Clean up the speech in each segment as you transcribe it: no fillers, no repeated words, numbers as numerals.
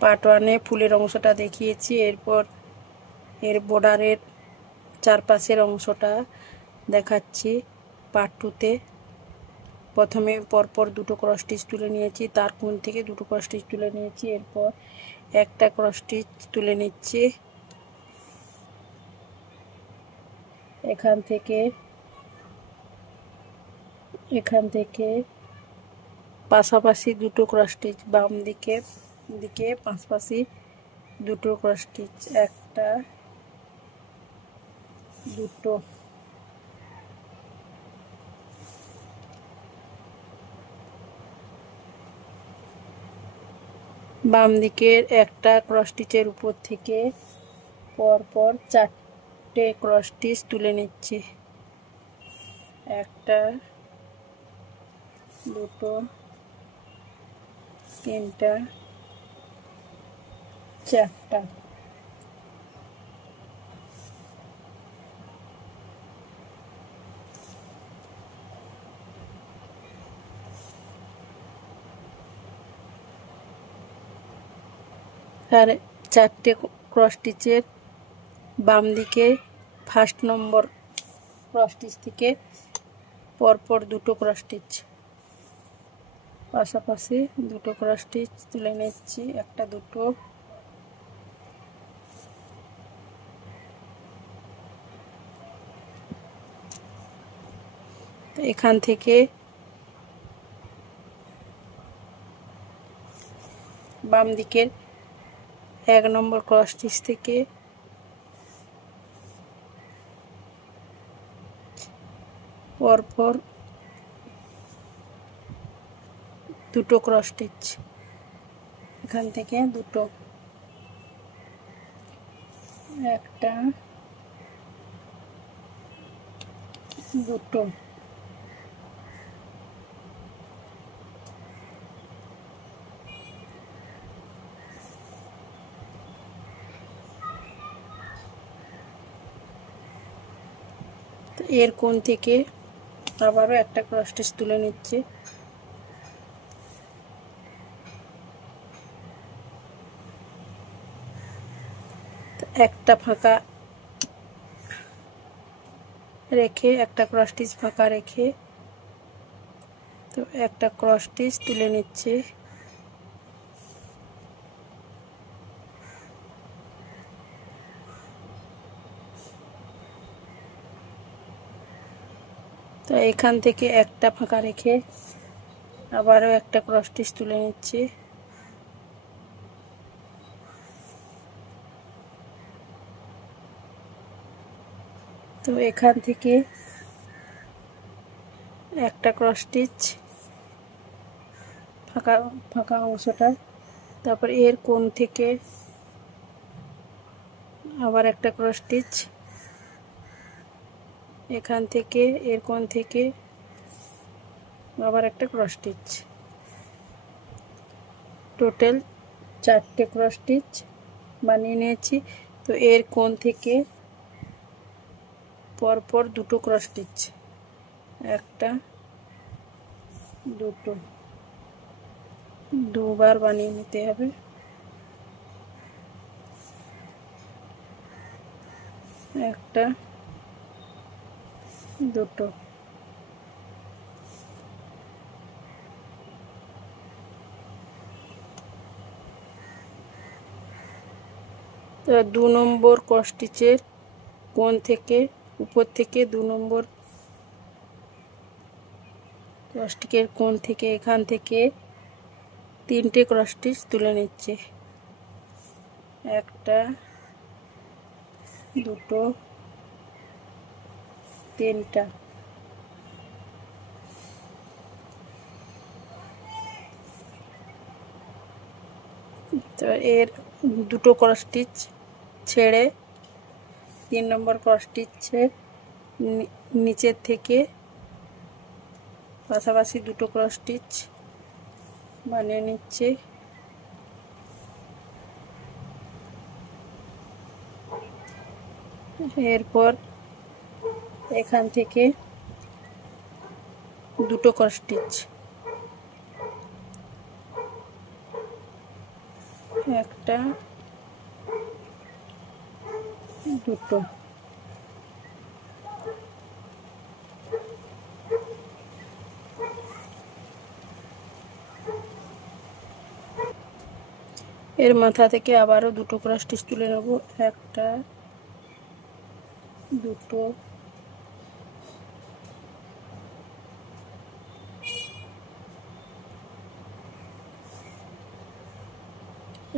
Part 1-এ ফুলের অংশটা দেখিয়েছি, এরপর এর বর্ডারের চারপাশের অংশটা দেখাচ্ছি পার্ট 2-তে। প্রথমে পরপর দুটো ক্রস স্টিচ তুলে নিয়েছি, তার কোণ থেকে দুটো ক্রস স্টিচ তুলে নিয়েছি, এরপর একটা ক্রস স্টিচ তুলে নিচ্ছি। এখান থেকে পাশাপাশি দুটো ক্রস স্টিচ, বাম দিকে পাশাপাশি দুটো ক্রস স্টিচ, একটা দুটো, বাম দিকের একটা ক্রস স্টিচের উপর থেকে পরপর 4টে ক্রস স্টিচ তুলে নিচ্ছি। একটা, দুটো, তিনটা, চারটা। আর 4টে ক্রস স্টিচের বাম দিকে ফার্স্ট নম্বর ক্রস স্টিচ থেকে পরপর দুটো ক্রস স্টিচ, পাশাপাশি দুটো ক্রস স্টিচ তুলে নিচ্ছি, একটা, দুটো, এখান থেকে বাম দিকের 1 নম্বর ক্রস স্টিচ থেকে পরপর দুটো ক্রস স্টিচ, এখান থেকে দুটো, একটা, দুটো, এর কোণ থেকে আবারও একটা ক্রস স্টিচ তুলে নিচ্ছি, একটা ফাঁকা রেখে, একটা ক্রস স্টিচ ফাঁকা রেখে তো একটা ক্রস স্টিচ তুলে নিচ্ছি, তো এখান থেকে একটা ফাঁকা রেখে আবারও একটা ক্রস স্টিচ তুলে নিচ্ছি, তো এখান থেকে একটা ক্রস স্টিচ ফাঁকা অংশটা, তারপর এর কোণ থেকে আবার একটা ক্রস স্টিচ, এখান থেকে এর কোণ থেকে আবার একটা ক্রস স্টিচ, টোটাল 4টে ক্রস স্টিচ বানিয়ে নিয়েছি। তো এর কোণ থেকে পরপর দুটো ক্রস স্টিচ, একটা, দুটো, দুবার বানিয়ে নিতে হবে, একটা, দুটো, তো 2 নম্বর ক্রস স্টিচের কোণ থেকে উপর থেকে 2 নম্বর ক্রস স্টিচের কোণ থেকে এখান থেকে 3টে ক্রস স্টিচ তুলে নিচ্ছে, একটা, দুটো, তিনটা, তো এর দুটো ক্রস স্টিচ ছেড়ে 3 নম্বর ক্রস স্টিচের নিচের থেকে পাশাপাশি দুটো ক্রস স্টিচ বানিয়ে নিচ্ছে, এরপর এখান থেকে দুটো ক্রস স্টিচ, একটা, দুটো। এর মাথা থেকে আবারও দুটো ক্রস স্টিচ তুলে নেব। একটা, দুটো,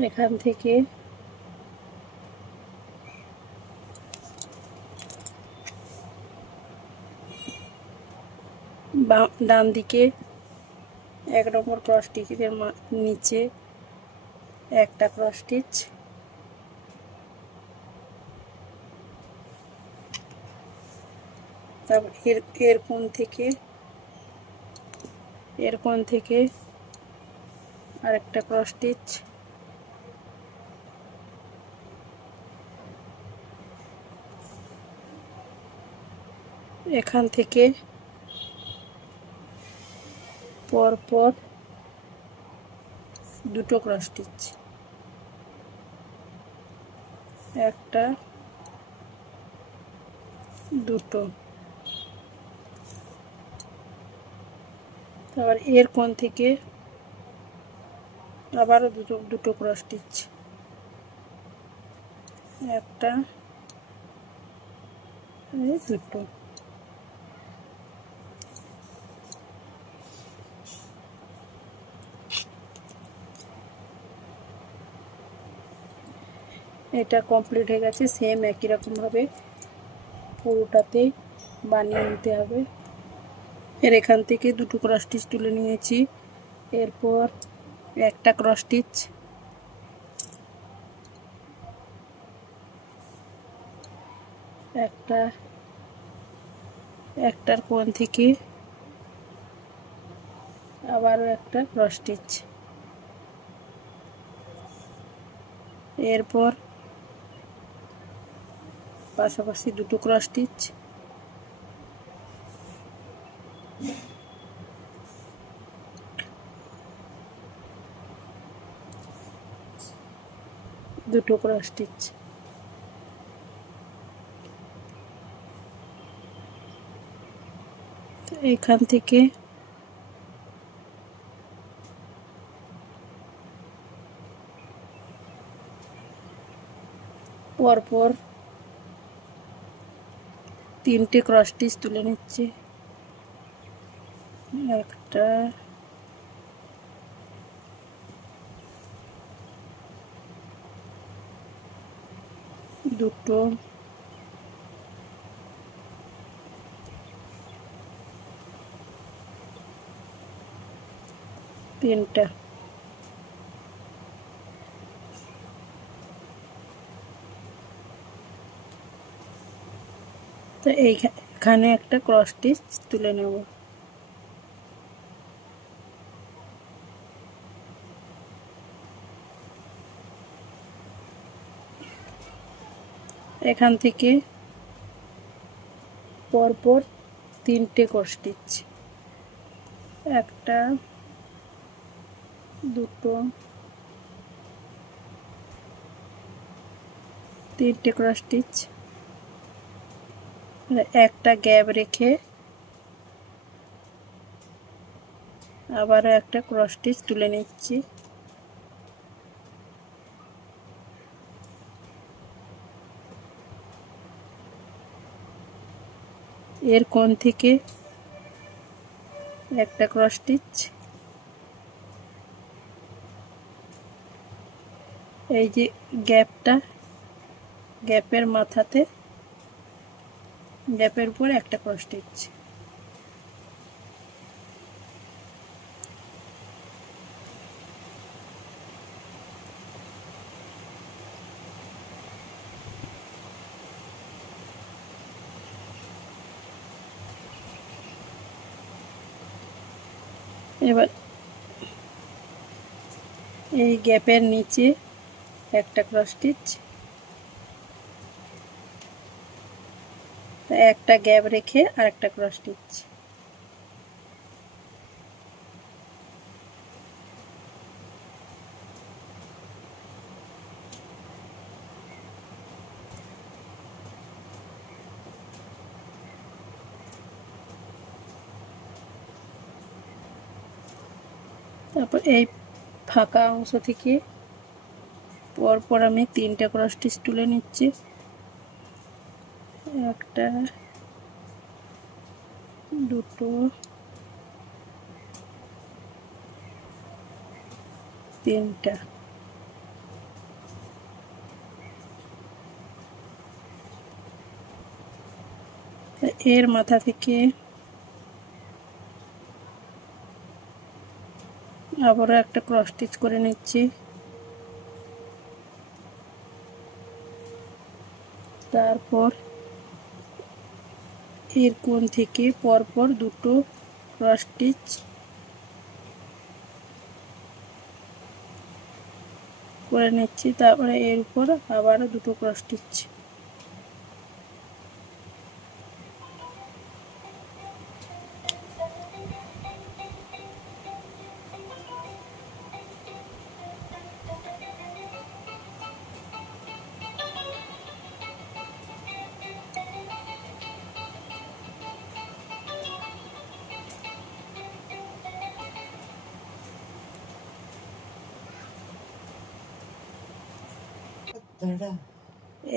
এখান থেকে ডান দিকে 1 নম্বর ক্রস স্টিচের নিচে একটা ক্রস স্টিচ, তারপর এর কোণ থেকে আরেকটা ক্রস স্টিচ, এখান থেকে পরপর দুটো ক্রস স্টিচ, একটা, দুটো। তারপর এর কোণ থেকে আবারও দুটো ক্রস স্টিচ, একটা, দুটো। এটা কমপ্লিট হয়ে গেছে। সেম একই রকম ভাবে পুরোটাতে বানিয়ে নিতে হবে। এর এখান থেকে দুটো ক্রস স্টিচ তুলে নিয়েছি। এরপর একটা ক্রস স্টিচ, একটার কোণ থেকে আবারও একটা ক্রস স্টিচ, এরপর পাশাপাশি দুটো ক্রস স্টিচ, দুটো ক্রস স্টিচ। এখান থেকে পরপর তিনটে ক্রস স্টিচ তুলে নিচ্ছি। একটা, দুটো, তিনটা। তো এইখানে একটা ক্রস স্টিচ তুলে নেব। এখান থেকে পরপর তিনটে ক্রস স্টিচ, একটা, দুটো, তিনটে ক্রস স্টিচ, একটা গ্যাপ রেখে আবারও একটা ক্রস স্টিচ তুলে নিচ্ছি। এর কোণ থেকে একটা ক্রস স্টিচ, এই যে গ্যাপের মাথাতে গ্যাপের উপর একটা ক্রস স্টিচ, এবার এই গ্যাপের নিচে একটা ক্রস স্টিচ, একটা গ্যাপ রেখে আর একটা ক্রস স্টিচ, তারপর এই ফাঁকা অংশ থেকে পরপর আমি 3টে ক্রস স্টিচ তুলে নিচ্ছি। একটা, দুটো, তিনটা। এর মাথা থেকে আবারও একটা ক্রস স্টিচ করে নিচ্ছি। তারপর এর কোণ থেকে পরপর দুটো ক্রস স্টিচ করে নিচ্ছি। তারপরে এর উপর আবারও দুটো ক্রস স্টিচ।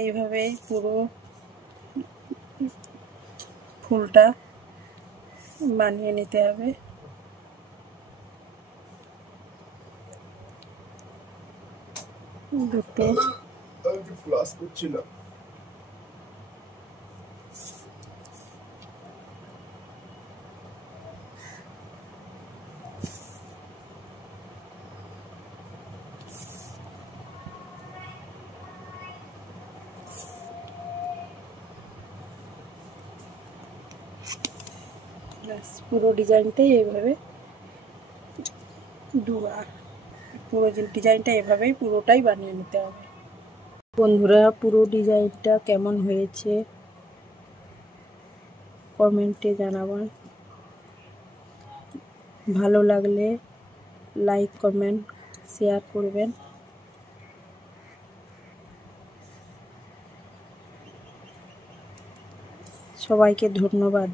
এইভাবে পুরো ফুলটা বানিয়ে নিতে হবে। দুটো ফ্লাস করছিল। পুরো ডিজাইনটাই এইভাবে পুরো ডিজাইনটা এভাবেই পুরোটাই বানিয়ে নিতে হবে। বন্ধুরা, পুরো ডিজাইনটা কেমন হয়েছে কমেন্টে জানাবেন। ভালো লাগলে লাইক, কমেন্ট, শেয়ার করবেন। সবাইকে ধন্যবাদ।